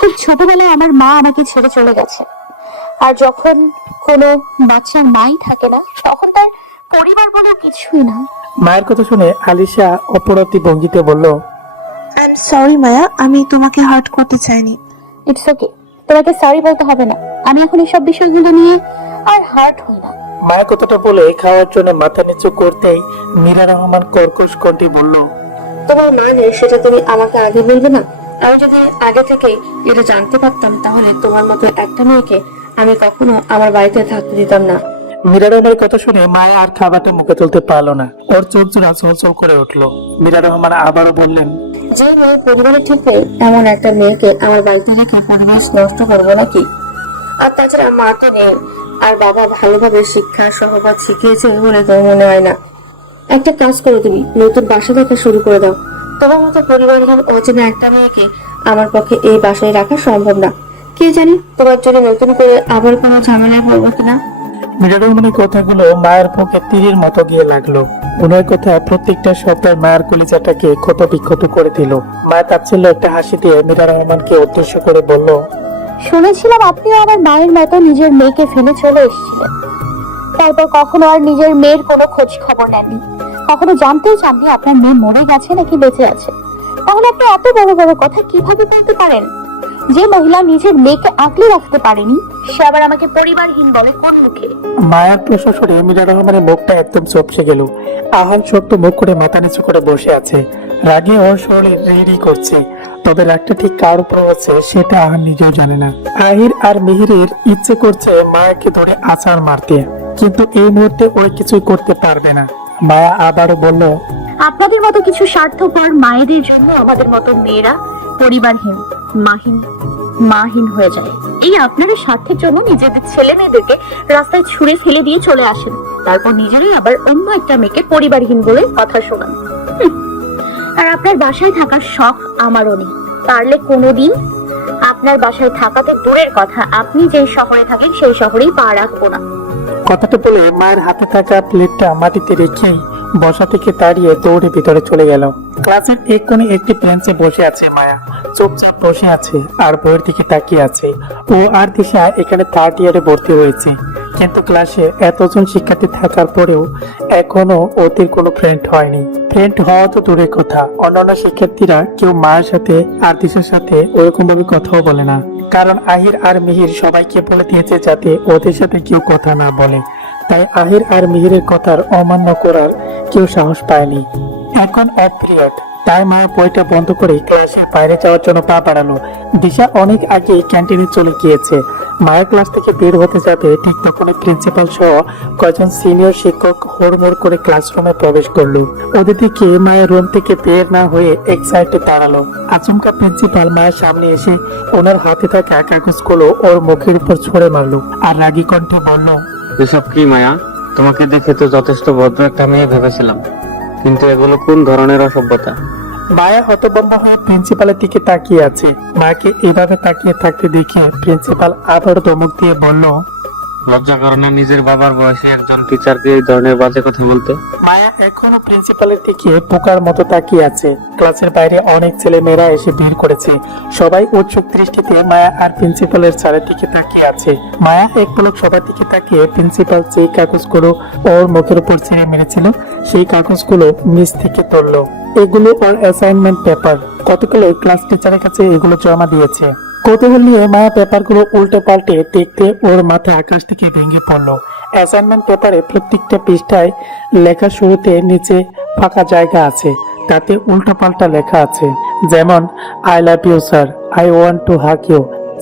খুব ছোটবেলায় আমার মা আমাকে ছেড়ে চলে গেছে। আর যখন কোনো বাচ্চার মাই থাকে না, তখন তার পরিবার বলে কিছুই না। মায়ের কথা শুনে আলিশা অপরতি ভঙ্গিতে বলল, আই এম সরি মায়া, আমি তোমাকে হার্ট করতে চাইনি। ইটস ওকে, তোমাকে সরি বলতে হবে না। আমি এখন এসব বিষয়গুলো নিয়ে আর হার্ট হই না। মায়ের কথাটা বলে খাওয়ার জন্য মাথা নিচু করতেই মীরা রহমান কর্কশ কণ্ঠে বলল, তোমার মা নেই সেটা তুমি আমাকে আগে বলবে না? আমি যদি আগে থেকে এটা জানতে পারতাম, তাহলে তোমার মতো একটা মেয়েকে আমি কখনো আমার বাড়িতে থাকতে দিতাম না। মীরা রহমানের কথা শুনে মায়া আর খাবারটা মুখে তুলতে পারলো না। ওর চোখ জোড়া চলচল করে উঠলো। মীরা রহমান আবারও বললেন, যে মেয়ে পরিবারে ঠিক নেই, এমন একটা মেয়েকে আমার বাড়িতে রেখে পরিবেশ নষ্ট করবো নাকি? আর তাছাড়া মা তো নেই, আর বাবা ভালোভাবে শিক্ষা সহবাদ শিখিয়েছে বলে তো মনে হয় না। একটা কাজ করো, তুমি নতুন বাসা দেখা শুরু করে দাও। তোমার মতো পরিবারহীন অচেনা একটা মেয়েকে আমার পক্ষে এই বাসায় রাখা সম্ভব না। কে জানি তোমার জন্য নতুন করে আবার কোনো ঝামেলায় পড়বো কিনা। মীরা রহমানের কথাগুলো মায়ের পক্ষে তীরের মতো গিয়ে লাগলো। ওনার কথা প্রত্যেকটা শব্দের মায়ের কলিজাটাকে ক্ষত বিক্ষত করে দিল। মায়ের তাচ্ছিল্য একটা হাসি দিয়ে মীরা রহমানকে উদ্দেশ্য করে বলল, শুনেছিলাম আপনিও আমার মায়ের মতো নিজের মেয়েকে ফেলে চলে এসেছিলেন, তারপর কখনো আর নিজের মেয়ের কোনো খোঁজ খবর নেননি, কখনো জানতেও চাননি আপনার মেয়ে মরে গেছে নাকি বেঁচে আছে। তাহলে আপনি এত বড় বড় কথা কিভাবে বলতে পারেন? যে মহিলা নিজের মেয়েকে আঁকলে রাখতে পারেনি, সে আবার আমাকে পরিবারহীন বলে কোন মুখে? মায়ের প্রশ্ন শুনে মীরা রহমানের মুখটা একদম চুপসে গেল। আহান শক্ত মুখ করে মাথা নিচু করে বসে আছে। রাগে ওর শরীরে রিরি করছে। তবে রাগটা ঠিক কার উপর হচ্ছে সেটা আহান নিজেও জানে না। আহির আর মিহিরের ইচ্ছে করছে মায়াকে ধরে আছাড় মারতে, কিন্তু এই মুহূর্তে ওই কিছুই করতে পারবে না। মায়া আবারও বলল, আপনাদের মতো কিছু স্বার্থপর মায়েদের জন্য আমাদের মতো মেয়েরা পরিবারহীন, মাহীন হয়ে যায়। এই আপনাদের স্বার্থের জন্য নিজেদের ছেলে মেয়েদেরকে রাস্তায় ছুঁড়ে ফেলে দিয়ে চলে আসেন, তারপর নিজেরাই আবার অন্য একটা মেয়েকে পরিবারহীন বলে কথা শোনান। আর আপনার বাসায় থাকার শখ আমারও নেই। পারলে কোনোদিন আপনার বাসায় থাকা তো দূরের কথা, আপনি যেই শহরে থাকেন সেই শহরেই পা রাখবো না। কথাটা বলে মায়ের হাতে থাকা প্লেটটা মাটিতে রেখেই বসা থেকে দাঁড়িয়ে দৌড়ে ভিতরে চলে গেল। ক্লাসের এক কোণে একটি বেঞ্চে বসে আছে মায়া। চুপচাপ বসে আছে আর বইয়ের দিকে তাকিয়ে আছে। ও আর দিশা এখানে থার্ড ইয়ারে ভর্তি হয়েছে, কিন্তু ক্লাসে এতজন শিক্ষার্থী থাকার পরেও এখনো ওদের কোনো ফ্রেন্ড হয়নি। ফ্রেন্ড হওয়া তো দূরের কথা, অন্যান্য শিক্ষার্থীরা কেউ মায়ের সাথে আর দিশার সাথে ওরকম ভাবে কথাও বলে না। কারণ আহির আর মিহির সবাইকে বলে দিয়েছে যাতে ওদের সাথে কেউ কথা না বলে। তাই আহির আর মিহিরের কথার অমান্য করার কেউ সাহস পায়নি। এখন অফ পিরিয়ড, তাই মায়া বইটা বন্ধ করে ক্লাসের বাইরে যাওয়ার জন্য পা বাড়ালো। দিশা অনেক আগে ক্যান্টিনে চলে গিয়েছে। মায়ের ক্লাস থেকে বের হতে যাবে, ঠিক তখনই প্রিন্সিপাল সহ কয়েকজন সিনিয়র শিক্ষক হুড়মুড় করে ক্লাসরুমে প্রবেশ করলো। ওদের দিকে মায়ের রুম থেকে বের না হয়ে এক সাইডে দাঁড়ালো। আচমকা প্রিন্সিপাল মায়ের সামনে এসে ওনার হাতে থাকা কাগজগুলো ওর মুখের উপর ছুঁড়ে মারলো আর রাগী কণ্ঠে বলল, এসব কি মায়া? তোমাকে দেখে তো যথেষ্ট ভদ্র একটা মেয়ে ভেবেছিলাম, কিন্তু এগুলো কোন ধরনের অসভ্যতা? মায়া হতভম্ব হয়ে প্রিন্সিপালের দিকে তাকিয়ে আছে। মাকে এভাবে তাকিয়ে থাকতে দেখে প্রিন্সিপাল আবার ধমক দিয়ে বলল, লজ্জা করে না নিজের বাবার বয়সে একজন টিচারকে এই ধরনের বাজে কথা বলতে? মায়া এখনো প্রিন্সিপালের দিকে পোকার মতো তাকিয়ে আছে। ক্লাসের বাইরে অনেক ছেলে মেয়েরা এসে ভিড় করেছে। সবাই উৎসুক দৃষ্টিতে মায়া আর প্রিন্সিপালের চারের দিকে তাকিয়ে আছে। মায়া এক পলক সবার দিকে তাকিয়ে প্রিন্সিপাল যে কাগজগুলো ওর মুখের উপর ছেড়ে মেরেছিল সেই কাগজগুলো নিচ থেকে তুললো। এগুলো ওর অ্যাসাইনমেন্ট পেপার। গতকাল ক্লাস টিচারের কাছে এগুলো জমা দিয়েছে। কৌতূহল নিয়ে মায়া পেপারগুলো উল্টে পাল্টে দেখতে ওর মাথা আকাশ থেকে ভেঙে পড়লো। অ্যাসাইনমেন্ট পেপারে প্রত্যেকটা পৃষ্ঠায় লেখা শুরুতে নিচে ফাঁকা জায়গা আছে, তাতে উল্টো পাল্টা লেখা আছে। যেমন, I love you sir, I want to hug you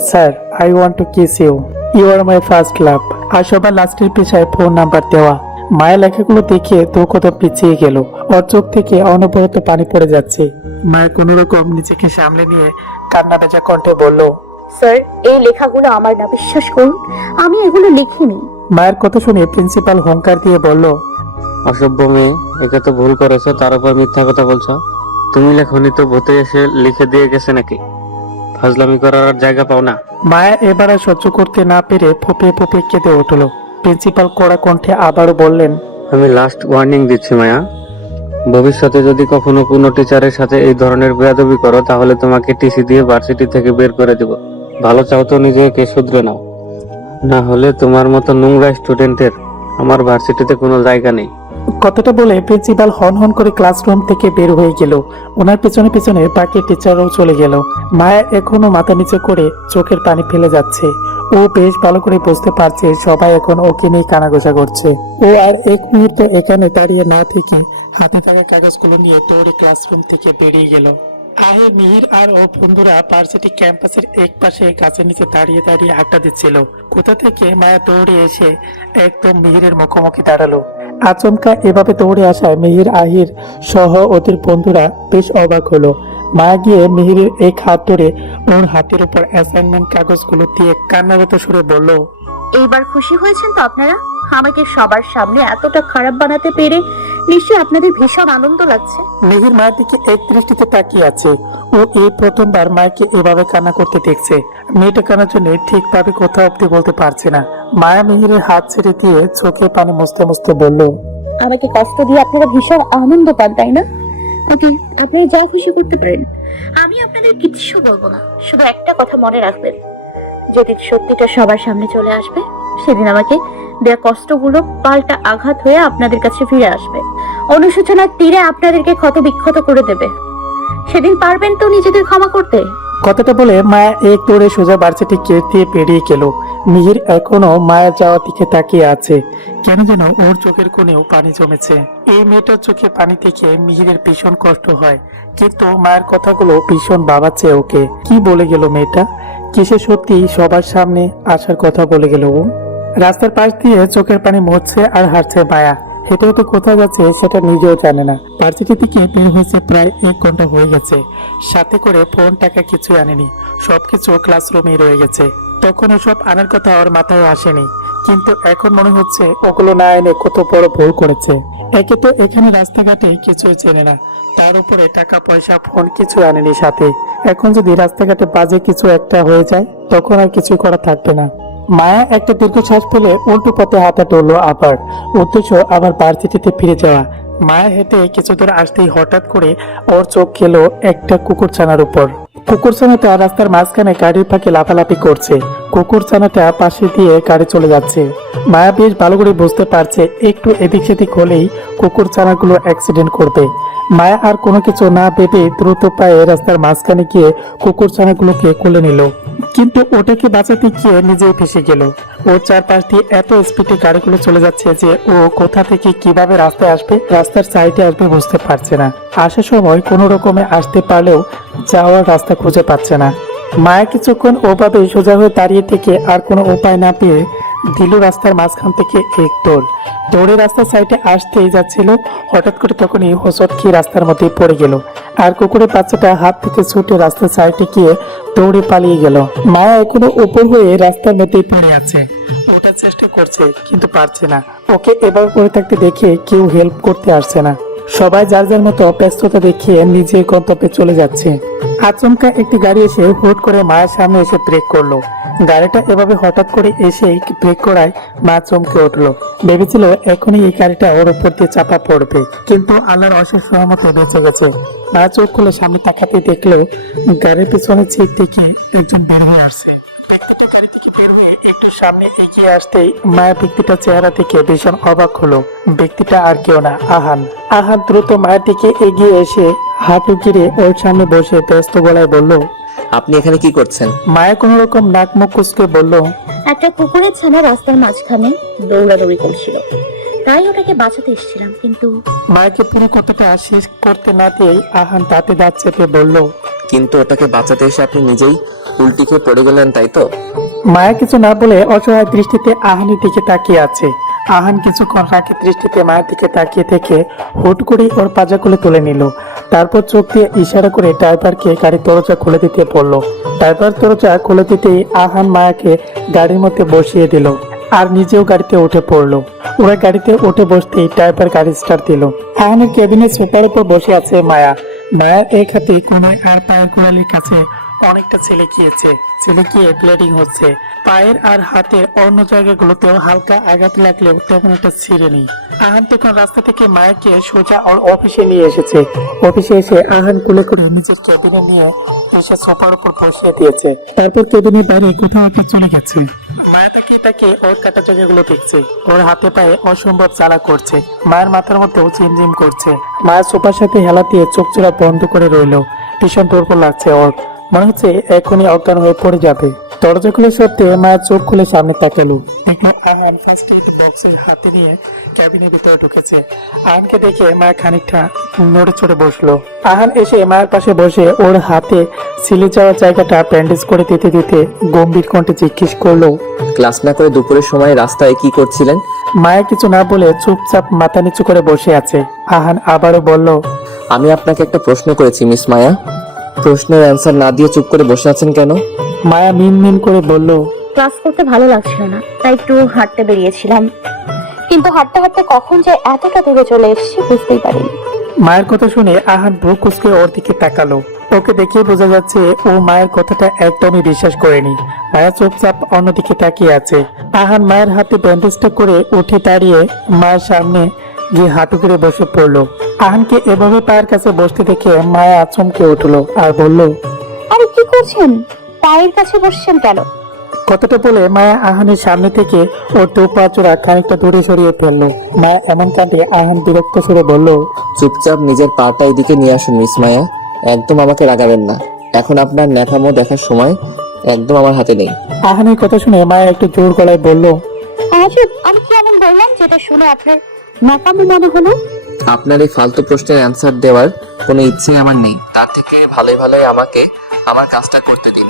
sir, I want to kiss you, you are my first love. আর সবার লাস্টের পেশায় ফোন নাম্বার দেওয়া। মায়ের লেখাগুলো দেখে দু কথা পিছিয়ে গেল। ওর চোখ থেকে অনবরত পানি পড়ে যাচ্ছে। মায়ের কোন রকম নিজেকে সামলে নিয়ে কান্না ভেজা কণ্ঠে বলল, স্যার, এই লেখাগুলো আমার না, বিশ্বাস করুন আমি এগুলো লিখিনি। মায়ের কথা শুনে প্রিন্সিপাল হুঙ্কার দিয়ে বলল, অসভ্য মেয়ে, একে তো ভুল করেছো, তার উপর মিথ্যা কথা বলছো। তুমি লেখনি তো ভূতে এসে লিখে দিয়ে গেছে নাকি? ফাজলামি করার আর জায়গা পাও না। মায়া এবার আর সহ্য করতে না পেরে ফুপিয়ে ফুপিয়ে কেঁদে উঠল। প্রিন্সিপাল কড়া কণ্ঠে আবারও বললেন, আমি লাস্ট ওয়ার্নিং দিচ্ছি মায়া, ভবিষ্যতে যদি কখনো কোনো টিচারের সাথে এই ধরনের বেয়াদবি করো তাহলে তোমাকে টিসি দিয়ে ভার্সিটি থেকে বের করে দেব। ভালো চাও তো নিজেকে শুধরে নাও, না হলে তোমার মতো নোংরা স্টুডেন্টের আমার ভার্সিটিতে কোনো জায়গা নেই। কথাটা বলে প্রিন্সিপাল হন হন করে ক্লাসরুম থেকে বের হয়ে গেল। ওনার পেছনে পেছনে বাকি টিচারও চলে গেল। মায়া এখনো মাথা নিচে করে চোখের পানি ফেলে যাচ্ছে। ও বেশ ভালো করে বুঝতে পারছে সবাই এখন ওকে নিয়ে কানাঘোষা করছে। ও আর এক মুহূর্ত এখানে দাঁড়িয়ে না থেকে হাতে থাকা কাগজগুলো নিয়ে দৌড়ে ক্লাসরুম থেকে বেরিয়ে গেল। আহির, মিহির আর ও বন্ধুরা ভার্সিটি ক্যাম্পাসের এক পাশে গাছের নিচে দাঁড়িয়ে দাঁড়িয়ে আড্ডা দিচ্ছিল। কোথা থেকে মায়া দৌড়ে এসে একদম মিহিরের মুখোমুখি দাঁড়ালো। আচমকা এভাবে দৌড়ে আসায় মিহির, আহির সহ ওদের বন্ধুরা বেশ অবাক হলো। মায়া গিয়ে মিহিরের এক হাত ধরে ওর হাতের উপর অ্যাসাইনমেন্ট কাগজগুলো দিয়ে কান্নারত সুরে বলল, এইবার খুশি হয়েছেন তো আপনারা? আমাকে সবার সামনে এতটা খারাপ বানাতে পেরে নিশ্চয়ই আপনাদের ভীষণ আনন্দ লাগছে। মিহির মায়ের দিকে এক দৃষ্টিতে তাকিয়ে আছে। ও এই প্রথমবার মাকে এভাবে কান্না করতে দেখছে। মেয়েটা কান্নার জন্য ঠিকভাবে কথা অব্দি বলতে পারছে না। মায়া মিহিরের হাত ছেড়ে দিয়ে চোখে পানি মুছতে মুছতে বলল, আমাকে কষ্ট দিয়ে আপনারা ভীষণ আনন্দ পান তাই না? ওকে, আপনি যা খুশি করতে পারেন, আমি আপনাদের কিচ্ছু বলবো না। শুধু একটা কথা মনে রাখবেন, যেদিন সত্যিটা সবার সামনে চলে আসবে সেদিন আমাকে দেয়া কষ্টগুলো পাল্টা আঘাত হয়ে আপনাদের কাছে ফিরে আসবে, অনুশোচনার তীরে আপনাদেরকে ক্ষত বিক্ষত করে দেবে। সেদিন পারবেন তো নিজেদের ক্ষমা করতে? কথাটা বলে মায়া এক দৌড়ে সোজা ভার্সিটি গেট দিয়ে বেরিয়ে গেল। মিহির এখনো মায়া যাওয়ার দিকে তাকিয়ে আছে। কেন যেন ওর চোখের কোণেও পানি জমেছে। এই মেয়েটার চোখে পানি দেখে মিহিরের ভীষণ কষ্ট হয়, কিন্তু মায়ের কথাগুলো ভীষণ ভাবাচ্ছে ওকে। কি বলে গেল মেয়েটা? কিসে সত্যি সবার সামনে আসার কথা বলে গেল ও? রাস্তার পাশ দিয়ে চোখের পানি মুছছে আর হাঁটছে মায়া। হেঁটে হেঁটে কোথায় যাচ্ছে সেটা নিজেও জানে না। ভার্সিটি থেকে বের হয়েছে প্রায় 1 ঘন্টা হয়ে গেছে। সাথে করে ফোন টাকা কিছু আনেনি, সবকিছু ক্লাসরুমে রয়ে গেছে। তখন ওসব আনার কথা ওর মাথায় আসেনি, কিন্তু এখন মনে হচ্ছে ওগুলো না এনে কত বড় ভুল করেছে। একে তো এখানে রাস্তাঘাটে কিছুই চেনে না, তার উপরে টাকা পয়সা ফোন কিছু আনেনি সাথে। এখন যদি রাস্তাঘাটে বাজে কিছু একটা হয়ে যায় তখন আর কিছু করা থাকবে না। মায়া একটা দীর্ঘশ্বাস ফেলে উল্টো পথে হাঁটা ধরলো। আবার উদ্দেশ্য আবার ভার্সিটিতে ফিরে যাওয়া। মায়া হেঁটে কিছু দূর আসতেই হঠাৎ করে ওর চোখ খেলো একটা কুকুরছানার উপর। কুকুরছানাটা রাস্তার মাঝখানে গাড়ির ফাঁকে লাফালাফি করছে। কুকুরছানাটা পাশে দিয়ে গাড়ি চলে যাচ্ছে। মায়া বেশ ভালো করে বুঝতে পারছে একটু এদিক সেদিক হলেই কুকুরছানাগুলো অ্যাক্সিডেন্ট করবে। মায়া আর কোনো কিছু না ভেবে দ্রুত পায়ে রাস্তার মাঝখানে গিয়ে কুকুরছানাগুলোকে কোলে নিল, কিন্তু ওটাকে বাঁচাতে গিয়ে নিজেই ফেসে গেল। ও চারপাশ দিয়ে এত স্পিডে গাড়িগুলো চলে যাচ্ছে যে ও কোথা থেকে কিভাবে রাস্তায় আসবে, রাস্তার সাইডে আসবে বুঝতে পারছে না। আসার সময় কোনো রকমে আসতে পারলেও যাওয়ার রাস্তা খুঁজে পাচ্ছে না। মায়া কিছুক্ষণ ওভাবে সোজা হয়ে দাঁড়িয়ে থেকে আর কোনো উপায় না পেয়ে দিল রাস্তার মাঝখান থেকে এক দৌড়ে রাস্তার সাইডে আসতেই যাচ্ছিল। হঠাৎ করে তখনই হোঁচট খেয়ে রাস্তার মধ্যে পড়ে গেল, আর কুকুরের বাচ্চাটা হাত থেকে ছুটে রাস্তার সাইডে গিয়ে দৌড়ে পালিয়ে গেল। মায়া এখনো উপর হয়ে রাস্তার মধ্যেই পড়ে আছে। ওঠার চেষ্টা করছে কিন্তু পারছে না। ওকে এভাবে পড়ে থাকতে দেখে কেউ হেল্প করতে আসছে না। সবাই যার যার মতো ব্যস্ততা দেখিয়ে নিজের গন্তব্যে চলে যাচ্ছে। আচমকা একটি গাড়ি এসে হুট করে মায়ের সামনে এসে ব্রেক করলো। গাড়িটা এভাবে হঠাৎ করে এসে ব্রেক করায় মা চমকে উঠলো। ভেবেছিল এখনই এই গাড়িটা ওর উপর দিয়ে চাপা পড়বে, কিন্তু আল্লাহর অশেষ রহমতে বেঁচে গেছে। মা চোখ খুলে সামনে তাকাতে দেখলো গাড়ির পিছনে ছিট থেকে একজন বের হয়ে আসছে। ব্যক্তিটা গাড়ি থেকে বের হয়ে একটু সামনে এগিয়ে আসতেই মায়ের ব্যক্তিটার চেহারা দেখে ভীষণ অবাক হলো। ব্যক্তিটা আর কেউ না, আহান। আহান দ্রুত মায়ের দিকে এগিয়ে এসে হাঁটু গিরে ওর সামনে বসে ব্যস্ত গলায় বলল, আপনি এখানে কি করছেন? মায়া কোনো রকম নাক মুখ কুচকে বলল, একটা কুকুরের ছানা রাস্তার মাঝখানে দৌড়াদৌড়ি করছিল, তাই ওটাকে বাঁচাতে এসেছিলাম। কিন্তু মায়াকে পুরো কথাটা শেষ করতে না দিয়েই আহান তাতে দাঁত চেপে বলল, কিন্তু ওটাকে বাঁচাতে এসে আপনি নিজেই উল্টি খেয়ে পড়ে গেলেন, তাই তো? মায়া কিছু না বলে অসহায় দৃষ্টিতে আহানের দিকে তাকিয়ে আছে। আহান কিছুক্ষণ রাগে দৃষ্টিতে মায়ের দিকে তাকিয়ে থেকে হুট করে ওর পাজাগুলো তুলে নিল। তারপর চোখ দিয়ে ইশারা করে ড্রাইভারকে গাড়ির দরজা খুলে দিতে বলল। ড্রাইভার দরজা খুলে দিতেই আহান মায়াকে গাড়ির মধ্যে বসিয়ে দিল আর নিজেও গাড়িতে উঠে পড়লো। ওরা গাড়িতে উঠে বসতেই ড্রাইভার গাড়ি স্টার্ট দিল। আহানের কেবিনের সোফার উপর বসে আছে মায়া। মায়ের এক হাতে কোনায় আর পায়ের কোড়ালির কাছে অনেকটা ছেলে গিয়েছে, ছেলে গিয়ে ব্লিডিং হচ্ছে। পায়ের আর হাতের অন্য জায়গাগুলোতেও হালকা আঘাত লাগলেও তেমন একটা ছিঁড়ে নেই। আহান তখন রাস্তা থেকে মায়াকে সোজা ওর অফিসে নিয়ে এসেছে। অফিসে এসে আহান কোলে করে নিজের কেবিনে নিয়ে এসে সোফার উপর বসিয়ে দিয়েছে। তারপর কেবিনের বাইরে কোথাও একটা চলে গেছে। মায়া তাকে ওর কাটা জায়গাগুলো দেখছে। ওর হাতে পায়ে অসম্ভব জ্বালা করছে। মায়ের মাথার মধ্যেও ঝিমঝিম করছে। মায়ের সোফার সাথে হেলা দিয়ে চোখ চোরা বন্ধ করে রইলো। ভীষণ দুর্বল লাগছে ওর, মনে হচ্ছে এখনই অজ্ঞান হয়ে পড়ে যাবে। দরজা খুলে সত্যি মায়ের চোখ খুলে সামনে তাকালো। দেখলো আহান ফার্স্ট এড বক্সের হাতে নিয়ে ক্যাবিনের ভিতরে ঢুকেছে। আহানকে দেখে মা খানিকটা নড়ে চড়ে বসলো। আহান এসে মায়ের পাশে বসে ওর হাতে ছিলে যাওয়া জায়গাটা ব্যান্ডেজ করে দিতে দিতে গম্ভীর কণ্ঠে জিজ্ঞেস করলো, ক্লাস না করে দুপুরের সময় রাস্তায় কি করছিলেন? মায়া কিছু না বলে চুপচাপ মাথা নিচু করে বসে আছে। আহান আবারও বলল, আমি আপনাকে একটা প্রশ্ন করেছি মিস মায়া, প্রশ্নের অ্যান্সার না দিয়ে চুপ করে বসে আছেন কেন? মায়া মিন মিন করে বলল, ক্লাস করতে ভালো লাগছিল না, তাই একটু হাঁটতে বেরিয়েছিলাম। কিন্তু হাঁটতে হাঁটতে কখন যে এতটা দূরে চলে এসেছি বুঝতেই পারিনি। মায়ের কথা শুনে আহান ভ্রু কুঁচকে ওর দিকে তাকালো। ওকে দেখে বোঝা যাচ্ছে ও মায়ের কথাটা একদমই বিশ্বাস করেনি। মায়া চুপচাপ অন্যদিকে তাকিয়ে আছে। আহান মায়ের হাতে ব্যান্ডেজটা করে উঠে দাঁড়িয়ে মায়ের সামনে গিয়ে হাঁটু করে বসে পড়লো। আহানকে এভাবে পায়ের কাছে বসতে দেখে মায়া চমকে উঠলো আর বলল, আরে কি করছেন, পায়ের কাছে বসছেন কেন? কথাটা বলে মায়া আহানের সামনে থেকে ওর দু পা জোড়া খানিকটা দূরে সরিয়ে ফেললো। মায়া এমন কাঁদে আহান বিরক্ত সুরে বলল, চুপচাপ নিজের পাটা এদিকে নিয়ে আসুন মিস মায়া, একদম আমাকে রাগাবেন না। এখন আপনার ন্যাকামো দেখার সময় একদম আমার হাতে নেই। আহানের কথা শুনে মায়া একটু জোর গলায় বলল, আজব, আমি কি এমন বললাম যেটা শুনে আপনার ন্যাকামি মনে হলো? আপনার এই ফালতু প্রশ্নের অ্যান্সার দেওয়ার কোনো ইচ্ছে আমার নেই। তার থেকে ভালোই ভালোই আমাকে আমার কাজটা করতে দিন।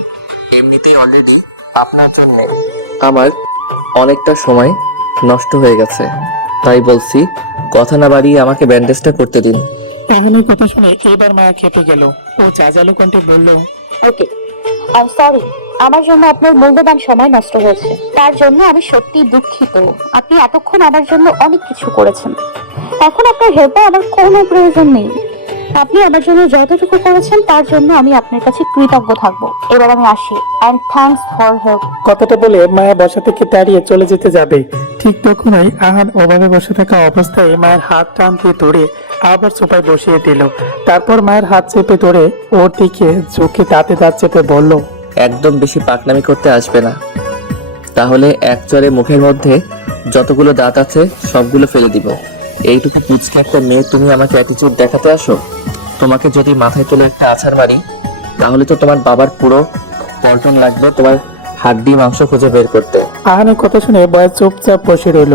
এমনিতেই অলরেডি আপনার জন্য আমার অনেকটা সময় নষ্ট হয়ে গেছে, তাই বলছি কথা না বাড়িয়ে আমাকে ব্যান্ডেজটা করতে দিন। আহানের কথা শুনে এবার মায়া খেপে গেল। ও চাচালো কণ্ঠে বলল, ওকে, আই সরি, আমার জন্য আপনার মূল্যবান সময় নষ্ট হয়েছে। তার জন্য আমি সত্যি দুঃখিত। আপনি এতক্ষণ আমার জন্য অনেক কিছু করেছেন, এখন আপনার হেল্পে আমার কোনো প্রয়োজন নেই। আপনি আমার জন্য যতটুকু করেছেন তার জন্য আমি আপনার কাছে কৃতজ্ঞ থাকবো। এবার আমি আসি, অ্যান্ড থ্যাঙ্কস ফর হেল্প। কথাটা বলে মায়া বসা থেকে দাঁড়িয়ে চলে যেতে যাবে। ঠিক তখনই আহান ওভাবে বসে থাকা অবস্থায় মায়ের হাত টান দিয়ে ধরে আবার সোফায় বসিয়ে দিল। তারপর মায়ের হাত চেপে ধরে ওর দিকে ঝুঁকে দাঁতে দাঁত চেপে বলল, একদম বেশি পাকনামি করতে আসবে না, তাহলে এক চড়ে মুখের মধ্যে যতগুলো দাঁত আছে সবগুলো ফেলে দিব। এইটুকু পুচকে একটা মেয়ে তুমি আমাকে অ্যাটিটিউড দেখাতে আসো? তোমাকে যদি মাথায় তুলে একটা আছাড় মারি তাহলে তো তোমার বাবার পুরো পল্টন লাগবে তোমার হাড্ডি মাংস খুঁজে বের করতে। আহানের কথা শুনে বয় চুপচাপ বসে রইল।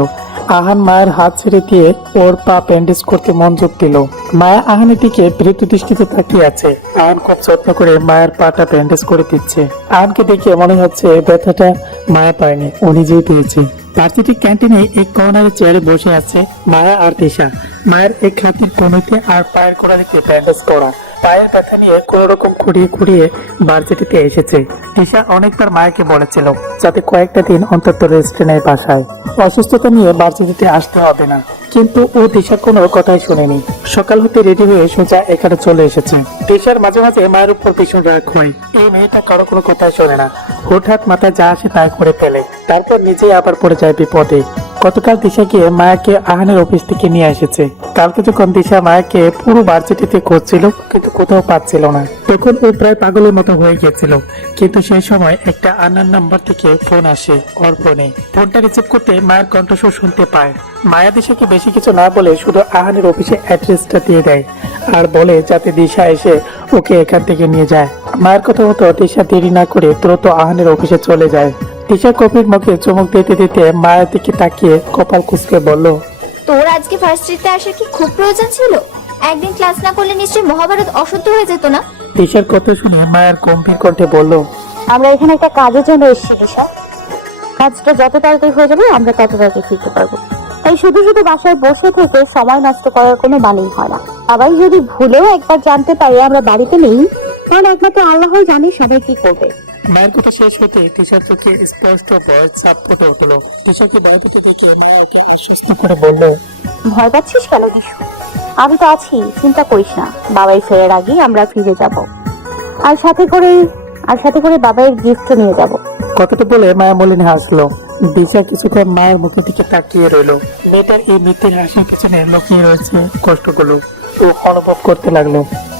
আহান মায়ের হাত ছেড়ে দিয়ে ওর পা ব্যান্ডেজ করতে মনোযোগ দিল। মায়া আহানের দিকে বৃত্ত দৃষ্টিতে তাকিয়ে আছে। আহান খুব যত্ন করে মায়ের পাটা ব্যান্ডেজ করে দিচ্ছে। আহানকে দেখে মনে হচ্ছে ব্যথাটা মায়া পায়নি, ও নিজেই পেয়েছে। ভার্সিটির ক্যান্টিনে এক কর্নারে চেয়ারে বসে আছে মায়া আর তিশা। মায়ের এক হাতের কনুইতে আর পায়ের কোড়ালিতে ব্যান্ডেজ করা। পায়ের ব্যথা নিয়ে কোনো রকম খুঁড়িয়ে খুঁড়িয়ে ভার্সিটিতে এসেছে। তিশা অনেকবার মায়াকে বলেছিল যাতে কয়েকটা দিন অন্তত রেস্ট নেয় বাসায়, অসুস্থতা নিয়ে ভার্সিটিতে আসতে হবে না, কিন্তু ও তিশার কোনো কথাই শুনেনি। সকাল হতে রেডি হয়ে সোজা এখানে চলে এসেছে। তিশার মাঝে মাঝে মায়ের উপর ভীষণ রাগ হয়। এই মেয়েটা কারো কোনো কথাই শোনে না, হুটহাট মাথায় যা আসে তাই করে ফেলে, তারপর নিজেই আবার পড়ে যায় বিপদে। গতকাল দিশা গিয়ে মায়াকে আহানের অফিস থেকে নিয়ে এসেছে। কালকে যখন দিশা মায়াকে পুরো ভার্সিটিতে খুঁজছিল কিন্তু কোথাও পাচ্ছিল না, তখন ও প্রায় পাগলের মতো হয়ে গিয়েছিল। কিন্তু সেই সময় একটা আননোন নাম্বার থেকে ফোন আসে ওর ফোনে। ফোনটা রিসিভ করতে মায়ের কণ্ঠস্বর শুনতে পায়। মায়া দিশাকে বেশি কিছু না বলে শুধু আহানের অফিসে অ্যাড্রেসটা দিয়ে দেয় আর বলে যাতে দিশা এসে ওকে এখান থেকে নিয়ে যায়। মায়ের কথা মতো দিশা দেরি না করে দ্রুত আহানের অফিসে চলে যায়। দিশা কপির মুখে চুমুক দিতে দিতে মায়ের দিকে তাকিয়ে কপাল কুঁচকে বলল, তোর আজকে ভার্সিটিতে আসার কি খুব প্রয়োজন ছিল? একদিন ক্লাস না করলে নিশ্চয়ই মহাভারত অশুদ্ধ হয়ে যেত না? দিশার কথা শুনে মায়ের গম্ভীর কণ্ঠে বলল, আমরা এখানে একটা কাজের জন্য এসেছি দিশা। কাজটা যত তাড়াতাড়ি হয়ে যাবে আমরা তত তাড়াতাড়ি ফিরতে পারবো। তাই শুধু শুধু বাসায় বসে থেকে সময় নষ্ট করার কোনো মানেই হয় না। আবার যদি ভুলেও একবার জানতে পারি আমরা বাড়িতে নেই, তাহলে একমাত্র আল্লাহ জানে সবাই কি করবে। মায়ের কথা শেষ হতে তিশার চোখে স্পষ্ট ভয় ছাপ ফুটে উঠল। তিশাকে ভয় পেতে দেখে মায়া ওকে আশ্বস্ত করে বলল, ভয় পাচ্ছিস কেন দিশু? আমি তো আছি, চিন্তা করিস না। বাবাই ফেরার আগেই আমরা ফিরে যাব, আর সাথে করে বাবাইয়ের গিফট নিয়ে যাব। কথাটা বলে মায়া মলিন হাসলো। দিশা কিছুক্ষণ মায়ের মুখের দিকে তাকিয়ে রইলো। মেয়েটার এই মিথ্যের হাসির পিছনে লুকিয়ে রয়েছে কষ্টগুলো ও অনুভব করতে লাগলো।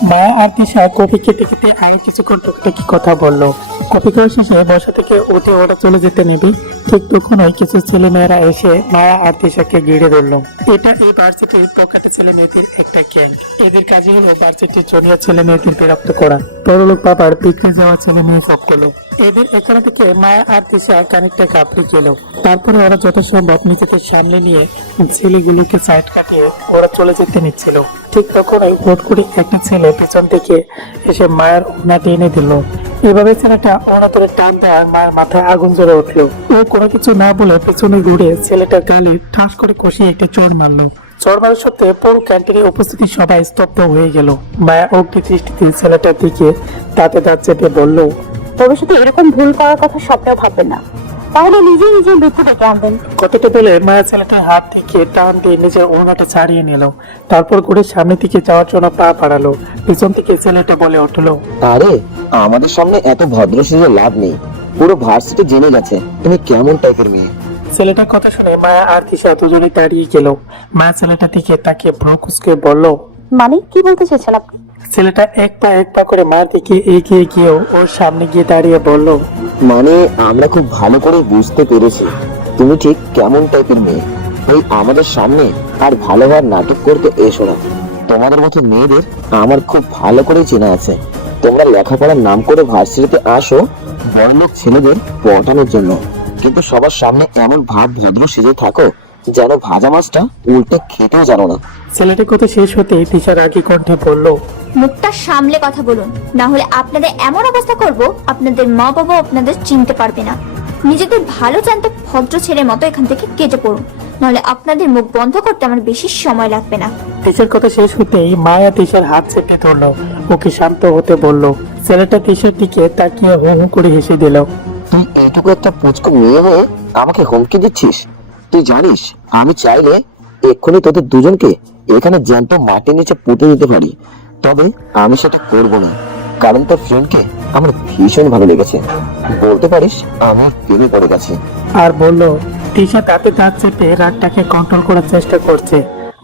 মায়া আর দিশা কফি খেতে খেতে আরো কিছুক্ষণ টুকটাকি কথা বললো। কফি খাওয়া শেষে বসা থেকে উঠে ওরা চলে যেতে নেবে, ঠিক তখনই কিছু ছেলে মেয়েরা এসে মায়া আর দিশাকে ঘিরে ধরলো। এটা এই ভার্সিটির পকেটে ছেলে মেয়েদের একটা ক্যাম্প। এদের কাজই হলো ভার্সিটির জুনিয়র ছেলে মেয়েদের বিরক্ত করা, বড়লোক বাবার বিক্রি যাওয়া ছেলে মেয়ে সবগুলো। এদের এখানে থেকে মায়া আর দিশা খানিকটা ঘাবড়ে গেল। তারপরে ওরা যথাসম্ভব নিজেকে সামলে নিয়ে ছেলেগুলোকে সাইড কাটিয়ে ওরা চলে যেতে নিচ্ছিল। ঠিক তখনই হুট করে একটা ছেলে পেছন থেকে এসে মায়ের ওড়না টেনে দিল। এভাবে ছেলেটা ওড়না ধরে টান দেয় আর মায়ের মাথায় আগুন জ্বলে উঠলো। ও কোনো কিছু না বলে পেছনে ঘুরে ছেলেটার গালে ঠাস করে কষিয়ে একটা চড় মারলো। চড় মারার সত্ত্বে পুরো ক্যান্টিনে উপস্থিতি সবাই স্তব্ধ হয়ে গেল। মায়া অগ্নি দৃষ্টিতে ছেলেটার দিকে দাঁতে দাঁত চেপে বলল, ভবিষ্যতে এরকম ভুল করার কথা স্বপ্নেও ভাববেন না, তাহলে নিজেই নিজের মৃত্যু ডেকে আনবেন। কথাটা বলে মায়া ছেলেটার হাত থেকে টান দিয়ে নিজের ওড়নাটা ছাড়িয়ে নিল। তারপর ঘুরে সামনের দিকে যাওয়ার জন্য পা বাড়ালো। পিছন থেকে ছেলেটা বলে উঠলো, আরে আমাদের সামনে এত ভদ্র সেজে লাভ নেই, পুরো ভার্সিটি জেনে গেছে তুমি কেমন টাইপের মেয়ে। ছেলেটার কথা শুনে মায়া আর দিশা দুজনে দাঁড়িয়ে গেল। মায়া ছেলেটা দিকে তাকিয়ে ভ্রু কুঁচকে বলল, মানে কি বলতে চেয়েছেন আপনি? ছেলেটা এক পা করে মায়ের দিকে এগিয়ে গিয়েও ওর সামনে গিয়ে দাঁড়িয়ে বলল, মানে আমরা খুব ভালো করে বুঝতে পেরেছি তুমি ঠিক কেমন টাইপের মেয়ে। এই আমাদের সামনে আর ভালো হওয়ার নাটক করতে এসো না। তোমাদের মতো মেয়েদের আমার খুব ভালো করে চেনা আছে। তোমরা লেখাপড়ার নাম করে ভার্সিটিতে আসো বড়লোক ছেলেদের পটানোর জন্য, কিন্তু সবার সামনে এমন ভাব ভদ্র সেজে থাকো যেন ভাজা মাছটা উল্টে খেতেও জানো না। ছেলেটার কথা শেষ হতে দিশা রাগী কণ্ঠে বলল, মুখটা সামলে কথা বলুন, না হলে আপনাদের এমন অবস্থা করব আপনাদের মা বাবা আপনাদের চিনতে পারবে না। নিজেদের ভালো জানতে ভদ্র ছেলের মতো এখান থেকে কেটে পড়ুন, নাহলে আপনাদের মুখ বন্ধ করতে আমার বেশি সময় লাগবে না। দিশার কথা শেষ হতেই মায়া দিশার হাত চেপে ধরলো, ওকে শান্ত হতে বলল। ছেলেটা দিশার দিকে তাকিয়ে হু হু করে হেসে দিল। তুই এইটুকু একটা পুচকু মেয়ে হয়ে আমাকে হুমকি দিচ্ছিস? তুই জানিস আমি চাইলে এক্ষুনি তোদের দুজনকে এখানে জ্যান্ত মাটির নিচে পুঁতে দিতে পারি, তবে আমি সেটা করবো না, কারণ তোর ফ্রেন্ডকে আমার ভীষণ ভালো লেগেছে। বলতে পারিস আমার প্রেমে পড়ে গেছে। আর বলল, দিশা তাতে দাঁত চেপে রাগটাকে কন্ট্রোল করার চেষ্টা করছে।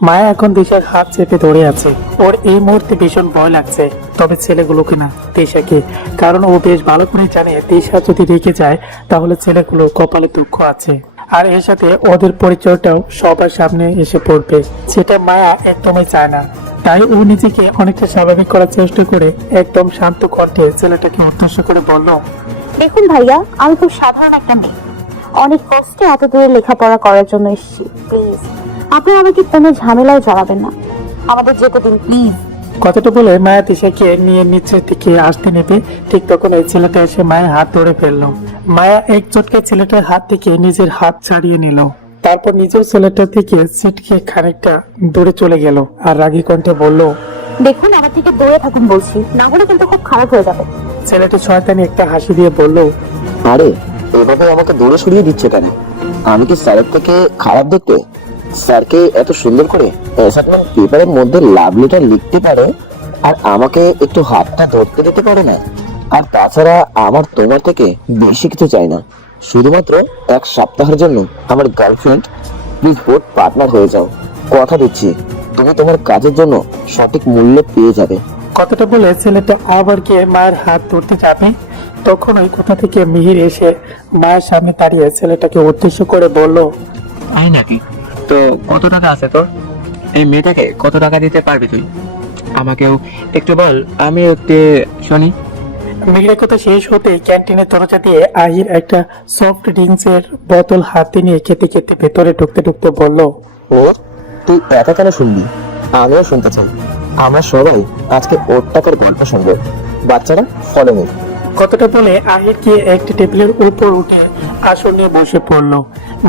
মায়া এখন দিশার হাত চেপে ধরে আছে। ওর এই মুহূর্তে ভীষণ ভয় লাগছে, তবে ছেলেগুলোকে না, দিশাকে। কারণ ও বেশ ভালো করে জানে দিশা যদি রেখে যায় তাহলে ছেলেগুলো কপালে দুঃখ আছে, আর এর সাথে ওদের পরিচয়টাও সবার সামনে এসে পড়বে, সেটা মায়া একদমই চায় না। তাই ও নিজেকে অনেকটা স্বাভাবিক করার চেষ্টা করে একদম শান্ত কণ্ঠে ছেলেটাকে উদ্দেশ্য করে বলল, দেখুন ভাইয়া, আমি খুব সাধারণ একটা মেয়ে, অনেক কষ্টে এত দূরে লেখাপড়া করার জন্য এসেছি। প্লিজ আপনি আমাকে কোনো ঝামেলায় জড়াবেন না, আমাদের যেতে দিন প্লিজ। কথাটা বলে মায়া দিশাকে নিয়ে নিচের দিকে আসতে নেবে, ঠিক তখন এই ছেলেটা এসে মায়ের হাত ধরে ফেললো। মায়া এক চটকায় ছেলেটার হাত থেকে নিজের হাত ছাড়িয়ে নিল, তারপর নিজের ছেলেটার থেকে ছিটকে খানিকটা দূরে চলে গেল আর রাগী কণ্ঠে বলল, দেখুন আমার থেকে দূরে থাকুন বলছি, না হলে কিন্তু খুব খারাপ হয়ে যাবে। ছেলেটা শয়তানি একটা হাসি দিয়ে বলল, আরে এভাবে আমাকে দূরে সরিয়ে দিচ্ছে কেন? আমি কি স্যারের থেকে খারাপ দেখতে? স্যারকে এত সুন্দর করে অ্যাসাইনমেন্ট পেপারের মধ্যে লাভ লেটার লিখতে পারে আর আমাকে একটু হাতটা ধরতে দিতে পারে না? আর তাছাড়া আমার তোমার থেকে বেশি কিছু চাই না, শুধুমাত্র এক সপ্তাহের জন্য আমার গার্লফ্রেন্ড। প্লিজ বোর্ড পার্টনার হয়ে যাও, কথা দিচ্ছি তুমি তোমার কাজের জন্য সঠিক মূল্য পেয়ে যাবে। কথাটা বলে ছেলেটা আবার গিয়ে মায়ের হাত ধরতে যাবে, তখন ওই কোথা থেকে মিহির এসে মায়ের সামনে দাঁড়িয়ে ছেলেটাকে উদ্দেশ্য করে বলল, তাই নাকি? তো কত টাকা আছে তোর? এই মেয়েটাকে কত টাকা দিতে পারবি তুই? আমাকেও একটু বল, আমি একটু শুনি। মিহিরের কথা শেষ হতে ক্যান্টিনের দরজা দিয়ে আহির একটা সফট ড্রিঙ্কস এর বোতল হাতে নিয়ে খেতে খেতে ভেতরে ঢুকতে ঢুকতে বলল, ও তুই একা কেন শুনবি? আমিও শুনতে চাই। আমরা সবাই আজকে ওর টাকার গল্প শুনবো। বাচ্চারা ফলো মি। কথাটা বলে আহির গিয়ে একটি টেবিলের উপর উঠে আসন নিয়ে বসে পড়লো।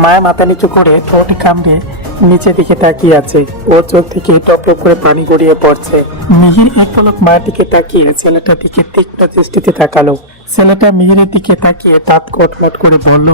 মায়া মাথা নিচু করে ঠোঁট কামড়ে নিচের দিকে তাকিয়ে আছে, ওর চোখ থেকে টপ টপ করে পানি গড়িয়ে পড়ছে। মিহির এক পলক মায়ের দিকে তাকিয়ে ছেলেটার দিকে তীক্ষ্ণ দৃষ্টিতে তাকালো। ছেলেটা মিহিরের দিকে তাকিয়ে দাঁত কটমট করে বলল,